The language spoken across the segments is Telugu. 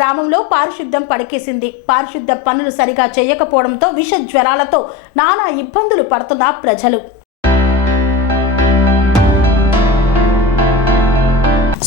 గ్రామంలో పారిశుద్ధ్యం పడికేసింది. పారిశుద్ధ పనులు సరిగా చేయకపోవడంతో విష జ్వరాలతో నానా ఇబ్బందులు పడుతున్న ప్రజలు.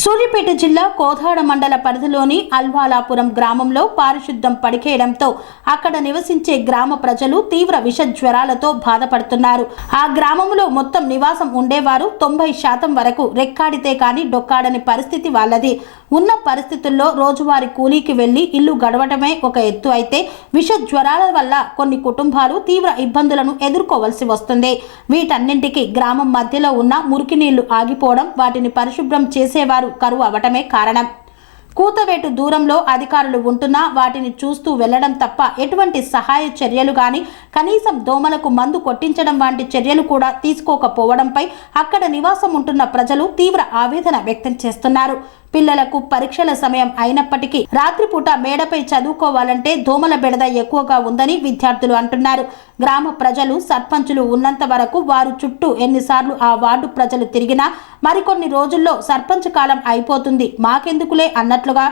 సూర్యాపేట జిల్లా కోదాడ మండల పరిధిలోని అల్వాలాపురం గ్రామంలో పారిశుద్ధం పడికేయడంతో అక్కడ నివసించే గ్రామ ప్రజలు తీవ్ర విష జ్వరాలతో బాధపడుతున్నారు. ఆ గ్రామంలో మొత్తం నివాసం ఉండేవారు తొంభై శాతం వరకు రెక్కాడితే కానీ డొక్కాడని పరిస్థితి వాళ్ళది. ఉన్న పరిస్థితుల్లో రోజువారి కూలీకి వెళ్ళి ఇల్లు గడవటమే ఒక ఎత్తు అయితే విష జ్వరాల వల్ల కొన్ని కుటుంబాలు తీవ్ర ఇబ్బందులను ఎదుర్కోవలసి వస్తుంది. వీటన్నింటికి గ్రామం మధ్యలో ఉన్న మురికి నీళ్ళు ఆగిపోవడం వాటిని పరిశుభ్రం చేసేవారు కరువు అవటమే కారణం. కూతవేటు దూరంలో అధికారులు ఉంటున్నా వాటిని చూస్తూ వెళ్ళడం తప్ప ఎటువంటి సహాయ చర్యలు గాని కనీసం దోమలకు మందు కొట్టించడం వంటి చర్యలు కూడా తీసుకోకపోవడంపై అక్కడ నివాసం ఉంటున్న ప్రజలు తీవ్ర ఆవేదన వ్యక్తం చేస్తున్నారు. పిల్లలకు పరీక్షల సమయం అయినప్పటికీ రాత్రిపూట మేడపై చదువుకోవాలంటే దోమల బెడద ఎక్కువగా ఉందని విద్యార్థులు అంటున్నారు. గ్రామ ప్రజలు సర్పంచులు ఉన్నంత వరకు వారు చుట్టూ ఎన్నిసార్లు ఆ వార్డు ప్రజలు తిరిగినా మరికొన్ని రోజుల్లో సర్పంచ్ కాలం అయిపోతుంది. మాకెందుకులే అన్నట్లుగా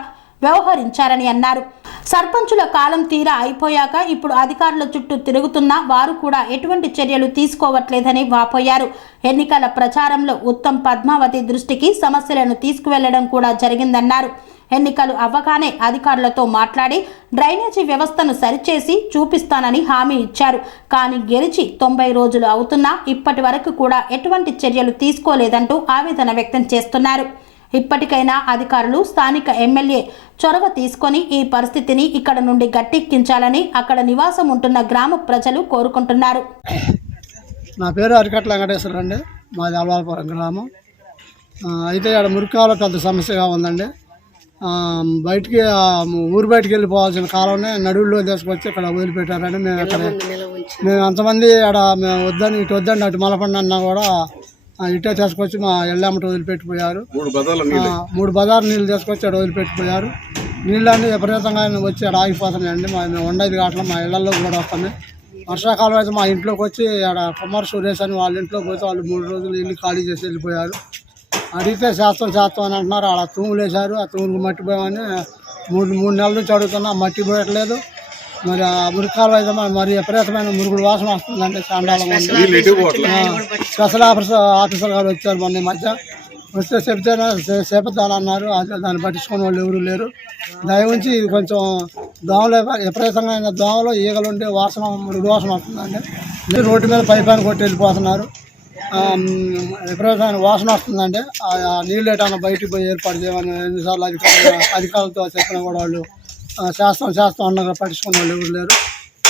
వ్యవహరించారని అన్నారు. సర్పంచుల కాలం తీరా అయిపోయాక ఇప్పుడు అధికారుల చుట్టూ తిరుగుతున్నా వారు కూడా ఎటువంటి చర్యలు తీసుకోవట్లేదని వాపోయారు. ఎన్నికల ప్రచారంలో ఉత్తమ్ పద్మావతి దృష్టికి సమస్యలను తీసుకువెళ్ళడం కూడా జరిగిందన్నారు. ఎన్నికలు అవ్వగానే అధికారులతో మాట్లాడి డ్రైనేజీ వ్యవస్థను సరిచేసి చూపిస్తానని హామీ ఇచ్చారు. కానీ గెలిచి తొంభై రోజులు అవుతున్నా ఇప్పటి వరకు కూడా ఎటువంటి చర్యలు తీసుకోలేదంటూ ఆవేదన వ్యక్తం చేస్తున్నారు. ఇప్పటికైనా అధికారులు స్థానిక ఎమ్మెల్యే చొరవ తీసుకొని ఈ పరిస్థితిని ఇక్కడ నుండి గట్టెక్కించాలని అక్కడ నివాసం ఉంటున్న గ్రామ ప్రజలు కోరుకుంటున్నారు. నా పేరు అరికట్ల వెంకటేశ్వర అండి. మాది అల్వాలపురం గ్రామం. అయితే ఇక్కడ మురికాలో పెద్ద సమస్యగా ఉందండి. ఆ, బయటికి ఊరు బయటికి వెళ్ళిపోవాల్సిన కాలంలో నడువుల్లో తీసుకొచ్చి ఇక్కడ వదిలిపెట్టారండి. మేము ఇక్కడ మేము అంతమంది ఇక్కడ మేము వద్దని ఇటు వద్దని అటు మలపండి అన్నా కూడా ఇటే తీసుకొచ్చి మా ఎల్లమ్మట వదిలిపెట్టిపోయారు. మూడు బజారు నీళ్ళు. తీసుకొచ్చి అక్కడ వదిలిపెట్టిపోయారు. నీళ్ళన్నీ విపరీతంగా వచ్చి అక్కడ ఆగిపోతున్నాయండి. మా మేము ఉండేది కావట్లేదు మా ఇళ్ళలో కూడా వస్తున్నాయి వర్షాకాలం అయితే మా ఇంట్లోకి వచ్చి అక్కడ కుమార్ సురేష్ అని వాళ్ళ ఇంట్లోకి పోతే వాళ్ళు మూడు రోజులు ఇల్లు ఖాళీ చేసి వెళ్ళిపోయారు. అడిగితే శాస్త్రం శాస్త్రం అని అంటున్నారు. అక్కడ తూములు వేశారు ఆ తూములు మట్టి పోయామని మూడు మూడు నెలల నుంచి అడుగుతున్నా మట్టి పోయట్లేదు. మరి ఆ మురికాలు అయితే మరి మరి విపరీతమైన మురుగుడు వాసన వస్తుందండి చాండాలం స్పెషల్ ఆఫీసర్ ఆఫీసర్ గారు వచ్చారు మొన్న ఈ మధ్య. వస్తే చెప్తేనే చే- చేపిద్దామన్నారు అది దాన్ని పట్టించుకునే వాళ్ళు ఎవరు లేరు. దయ ఉంచి ఇది కొంచెం దోమలు విపరీతంగా అయిన దోమలు ఈగలు ఉండే వాసన మురుగు వాసన వస్తుందండి. రోడ్డు మీద పైపాన్ని కొట్టి వెళ్ళిపోతున్నారు. విపరీతమైన వాసన వస్తుందండి. ఆ నీళ్ళు ఏటన్నా బయటికి పోయి ఏర్పాటు చేయమని ఎన్నిసార్లు అధికారులు అధికారులతో చెప్పినా కూడా వాళ్ళు చేస్తాం చేస్తాం అన్నగా పట్టించుకున్న వాళ్ళు ఎవరు లేరు.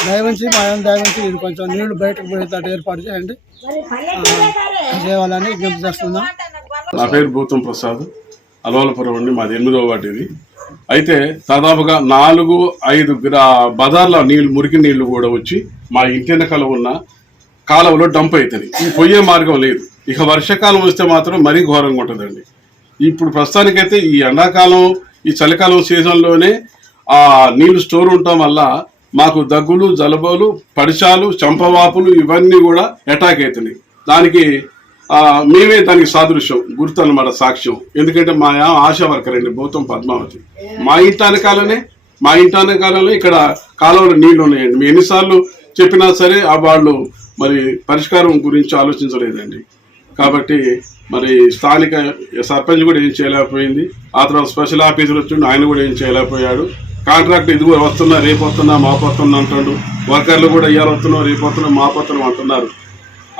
దయవుంచి మా ఏం ఇది కొంచెం నీళ్ళు బయటకు పోయేటట్టు ఏర్పాటు చేయండి. ఆ, చేయాలని విజ్ఞప్తి చేస్తున్నాం. నా పేరు భూతం ప్రసాద్. అలవాలపురం అండి మాది ఎనిమిదవ వాటి ఇది. అయితే దాదాపుగా నాలుగు ఐదు గ్రా బజార్ల నీళ్ళు మురికి నీళ్ళు కూడా వచ్చి మా ఇంటి వెనకాల ఉన్న కాలువలో డంప్ అవుతుంది ఈ పోయే మార్గం లేదు. ఇక వర్షాకాలం వస్తే మాత్రం మరీ ఘోరంగా ఉంటుందండి. ఇప్పుడు ప్రస్తుతానికైతే ఈ ఎండాకాలం ఈ చలికాలం సీజన్లోనే ఆ నీళ్ళు స్టోర్ ఉండటం వల్ల మాకు దగ్గులు జలబోలు పడిశాలు చంపవాపులు ఇవన్నీ కూడా అటాక్ అవుతున్నాయి దానికి మేమే దానికి సాదృశ్యం గుర్తన్నమాట సాక్ష్యం. ఎందుకంటే మా ఆశా వర్కర్ అండి గౌతమ్ పద్మావతి. మా ఇంటానకాలనే మా ఇంటానకాలలో ఇక్కడ కాలువలో నీళ్ళు ఉన్నాయండి. మేము ఎన్నిసార్లు చెప్పినా సరే ఆ వాళ్ళు మరి పరిష్కారం గురించి ఆలోచించలేదండి. కాబట్టి మరి స్థానిక సర్పంచ్ కూడా ఏం చేయలేకపోయింది. ఆ తర్వాత స్పెషల్ ఆఫీసర్ వచ్చిండు ఆయన కూడా ఏం చేయలేకపోయాడు. కాంట్రాక్ట్ ఇదిగో వస్తున్నా రేపు వస్తున్నా మాపు వస్తున్నా అంటాడు. వర్కర్లు కూడా ఇవాళ వస్తున్నాం రేపు వస్తున్నాం మాపు వస్తున్నాం అంటున్నారు.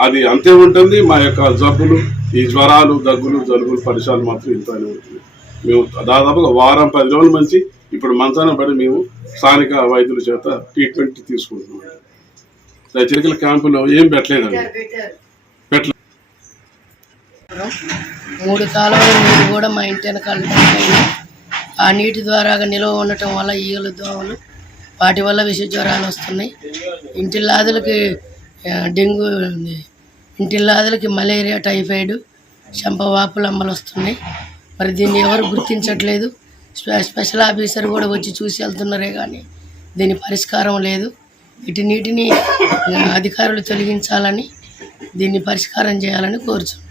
అది అంతే ఉంటుంది మా యొక్క జబ్బులు ఈ జ్వరాలు దగ్గులు జలుబులు పరిసరాలు మాత్రం ఇంతనే ఉంటుంది. మేము దాదాపుగా వారం పది రోజుల నుంచి ఇప్పుడు మంచాన పడి మేము స్థానిక వైద్యుల చేత ట్రీట్మెంట్ తీసుకుంటున్నాం. హెచ్చరికల క్యాంపులో ఏం పెట్టలేదండి. పెట్టలేదు మూడు కాలువల నీరు కూడా మా ఇంటి వెనకాల. ఆ నీటి ద్వారా నిల్వ ఉండటం వల్ల ఈగలు దోమలు వాటి వల్ల విష జ్వరాలు వస్తున్నాయి. ఇంటిల్లాదులకి డెంగ్యూ ఉంది. ఇంటిల్లాదులకి మలేరియా టైఫాయిడ్ చంపవాపులు అమ్మలు వస్తున్నాయి. మరి దీన్ని ఎవరు గుర్తించట్లేదు. స్పె- స్పెషల్ ఆఫీసర్ కూడా వచ్చి చూసి వెళ్తున్నారే కానీ దీని పరిష్కారం లేదు. ఇటు నీటిని అధికారులు తొలగించాలని దీన్ని పరిష్కారం చేయాలని కోరుచున్నాను